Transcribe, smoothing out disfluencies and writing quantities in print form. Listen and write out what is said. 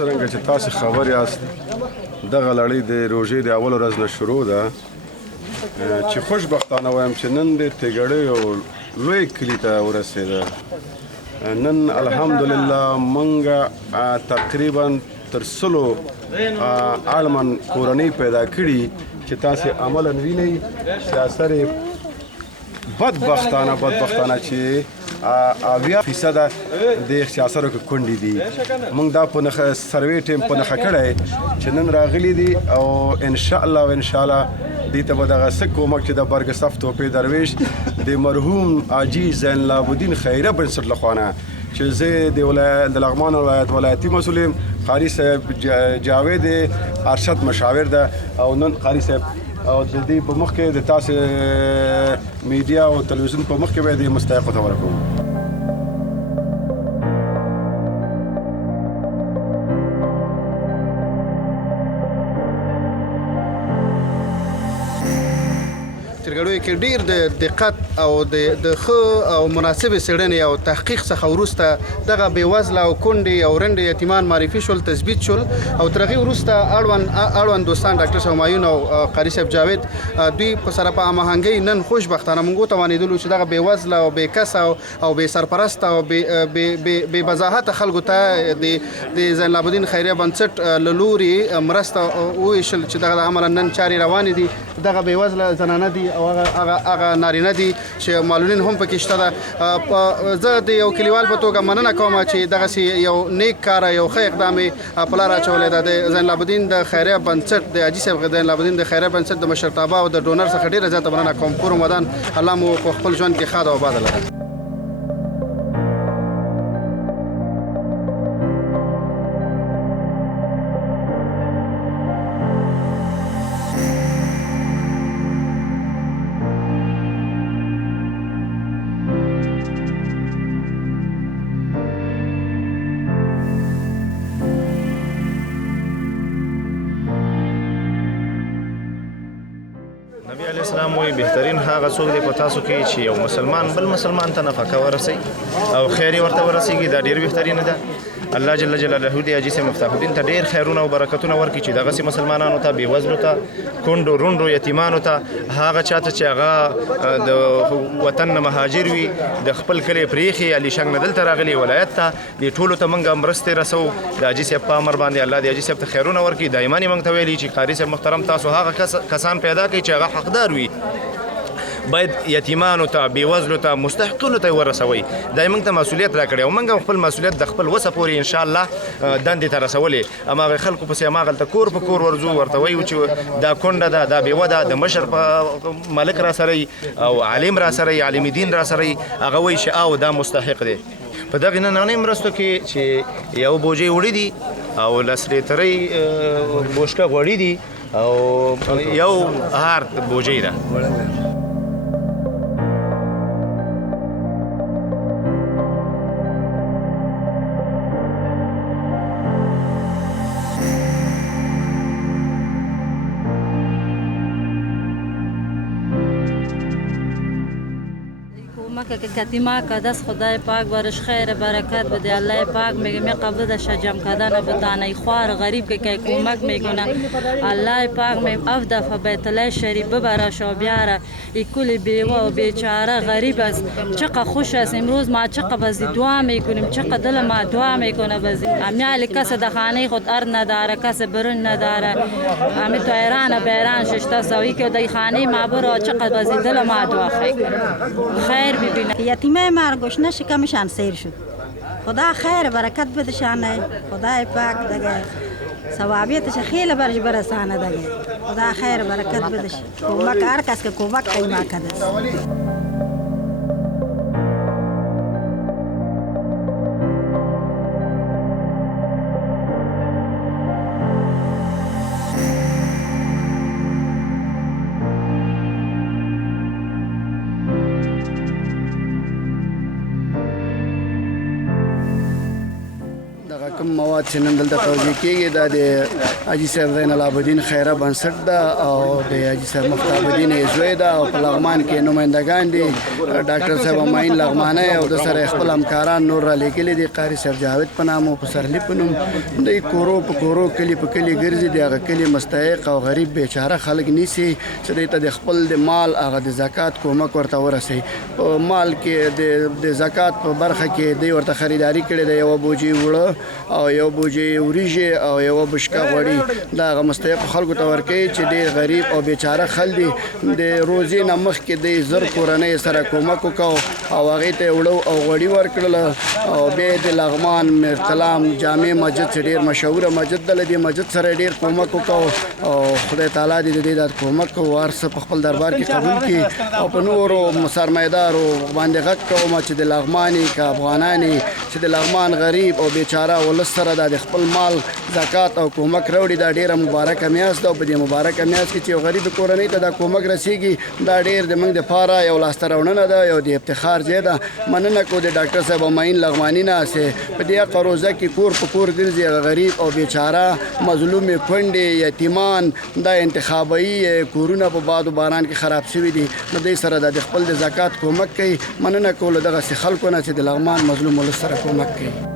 څرنګه چې تاسو خبر یاست دغه لړۍ د روژې د اول ورځ نه شروع ده چې خوشبختانه وایم چې نن د تیګړې یو لوی کلي ته ورسېده. نن الحمدلله موږ تقریبا تر 100 اړمن کورنۍ پیدا کړي چې تاسو عملاً وینئ چې اثر بدبختانه چې 80% د اختصاصرو کې کونډې دي. موږ دا په نخ سروې ټیم په نخ کړی چې نن راغلي دي او ان شاء الله دې ته به دغه څه کومک چې د برګصف توپې درویش د مرحوم حاجي زین العابدین خیریه بنسټ لخوا نه چې زه د لغمان ولایتي مسؤل یم، قاري صاحب جاوید ارشد مشاور ده او نن قاري صاحب او د دې په مخ کې د تاسو میډیا او تلویزیون په مخ کې به د مستحقو ته ورکوم. ترګړوي کې ډیر د دقت او د ښه او مناسب څېړنې او تحقیق څخه وروسته دغه بېوزله او کونډې او رنډې یتیمان معرفي شول، تثبیت شول او تر هغې وروسته اړوند دوستان ډاکټر صاحب همایون او قاري صاحب جاوید دوی په سره په هماهنګۍ نن خوشبختانه موږ وتوانېدلو چې دغه بېوزله او بېکسه او بې سرپرسته او بې وضاحته خلکو ته د زین العابدین خیریه بنسټ له لورې مرسته وویشل چې دغه عملاً نن چارې روانې دي. دغه بېوزله زنانه دي او هغه نارینه دي چې معلولین هم پکې شته ده. زه د یو کلیوال په توګه مننه کوم چې دغسې یو نیک کاره یو ښه اقدام یې په لاره اچولی ده. د زین العابدین د خیریه بنسټ د حاجي صاحب زین العابدین د خیریه بنسټ د مشرتابه او د ډونر څخه ډېره زیاته مننه کوم. کور ودان الله مو په خپل ژوند کې ښاد او آباده لره. نبی علیه السلام وایي بهترین هغه څوک دی په تاسو کې چې یو مسلمان بل مسلمان ته نفقه ورسوي او خیر یې ورته ورسیږي. دا ډېر بهترینه ده. الله جل جلاله دې حاجي صاحب مفتاح الدین ته ډېر خیرونه او برکتونه ورکړي چې دغسې مسلمانانو ته بېوزلو ته کونډو رونډو یتیمانو ته هغه چاته چې هغه د وطن نه مهاجر وي د خپل کلی پرېښي علیشنګ نه دلته راغلي ولایت ته دې ټولو ته موږ مرستې رسوو. د حاجي صاحب په امر باندې الله دې حاجي صاحب ته خیرونه ورکړي. دایما یې موږ ته ویلي چې قاري صاحب محترم تاسو هغه کسان پیدا کړئ چې هغه حقدار وي، باید یتیمانو ته بېوزلو ته مستحقینو ته یې ورسوئ. دا یې موږ ته مسؤلیت راکړی او موږ هم خپل مسؤلیت د خپل وسه پورې انشاءالله دندې ته رسولې. هماغې خلکو پسې هماغلته کور په کور ورځو، ورته وایو چې دا کونډه ده، دا بېوه ده، د مشر ملک را سره او عالم را سره عالم دین را سره هغه وایي چې او دا مستحق دی. په دغې نننۍ مرستو کې چې یو بوجۍ وړي دي او لس لیترۍ بوشکه غوړي دي او یو هار بوجۍ ده. کتیما کدس خدای پاک برش خیر برکت بده. الله پاک میگه قبض شجم کردن بدانه خوار غریب که کمک میکنه. الله پاک میگه افدف بیت الله شریف ببرش و بیاره. این کل بیوه و بیچاره غریب است. چقدر خوش است امروز ما چقدر بازی دعا میکنیم، چقدر دل ما دعا میکنه بازی. امیال کس دخانه خود ار نداره، کس برون نداره. امی تو ایران بیران ششتا سوی که دی خانه ما برو چقدر بازی دل ما دعا خیر ببینه. یتیمه ما گشنه شکمشان سیر شد. خدا خیر برکت بدشانه. خدای پاک دیگه ثوابیتش خیلی برش برسانه دیگه. خدا خیر برکت بدش. کمک هر کس که کمک قیمه کدست. خدمات چې نن دلته توجیه کېږي دا د حاجي صاحب زین العابدین خیره بنسټ ده او د حاجي صاحب مفتاح الدین زوی ده او په لغمان کې نمایندګان دي ډاکټر صاحب امین لغمانی او د سره خپل همکاران نور را لیږلي دي قاري صاحب جاوید په نام او پسرلي په نوم دوی کورو په کورو کلي په کلي ګرځي د هغه کلي مستحق او غریب بیچاره خلک نیسي چې دوی ته د خپل د مال هغه د زکات کومک ورته ورسوي په مال کې د زکات په برخه کې دوی ورته خریداري کړې ده یوه بوجۍ اوړه او یو بوجۍ وریژې او یوه بشکه غوړي دا هغه مستحق خلکو ته ورکوي چې ډېر غریب او بیچاره خلک دي د روزې نه مخکې دوی زر کورنۍ سره کومک وکړو او هغې ته یې اوړه او غوړي ورکړله او بیا د لغمان میرتلام جامع مسجد چې ډېر مشهوره مسجد ده له دې مسجد سره ډېر کومک وکړو او خدای تعالی دې د دې دا کومک هر څه په خپل دربار کې قبول کړي او په نورو سرمایه‌دارو باندې غږ کوم چې د لغماني که افغاناني چې د لغمان غریب او بیچاره ولس سره د خپل مال زکات او کومک راوړي دا ډېره مبارکه میاشت ده او په دې مبارکه میاشت کې چې یو غریب کورنۍ ته دا کومک رسیږي دا ډېر د موږ دپاره یو لاسته راوړنه ده یو د افتخار ځای ده مننه کوو د ډاکټر صاحب امین لغماني نه چې په دې روزه کې کور په کور ګرځي هغه غریب او بیچاره مظلوم کونډې یتیمان دا انتخابي کورونه په باد و باران کې خراب شوي دي نو دوی سره د خپل د زکات کومک کوي مننه کوو له دغسې خلکو نه چې د لغمان مظلوم ولس سره کومک کوي